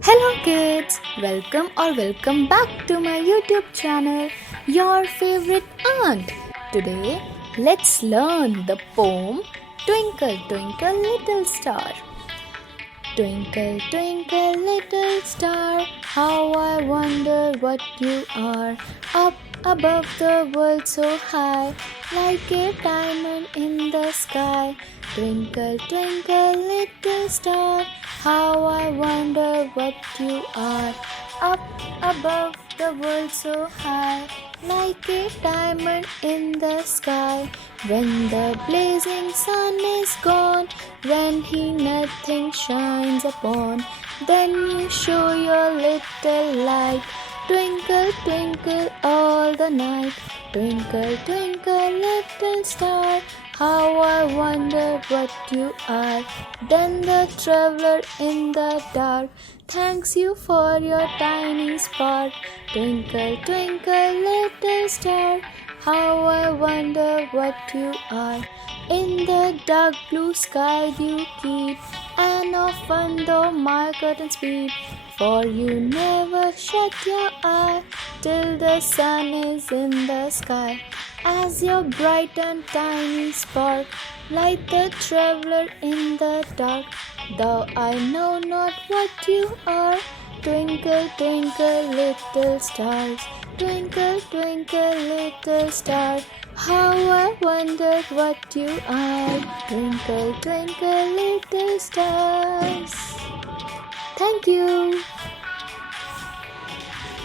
Hello kids, welcome back to my YouTube channel, your favorite aunt. Today, let's learn the poem Twinkle Twinkle Little Star. Twinkle twinkle little star, how I wonder what you are. Up above the world so high, like a diamond in the sky. Twinkle twinkle little star, how I wonder what you are. Up above the world so high, like a diamond in the sky. When the blazing sun is gone, when he nothing shines upon, then you show your little light. Twinkle, twinkle all the night. Twinkle, twinkle little star, how I wonder what you are. Then the traveler in the dark thanks you for your tiny spark. Twinkle, twinkle little star, how I wonder what you are. In the dark blue sky you keep, and often though my curtains peep, for you never shut your eye till the sun is in the sky. As your bright and tiny spark light the traveler in the dark, though I know not what you are. Twinkle, twinkle little stars, twinkle, twinkle little star, how I wondered what you are. Twinkle, twinkle little stars. Thank you.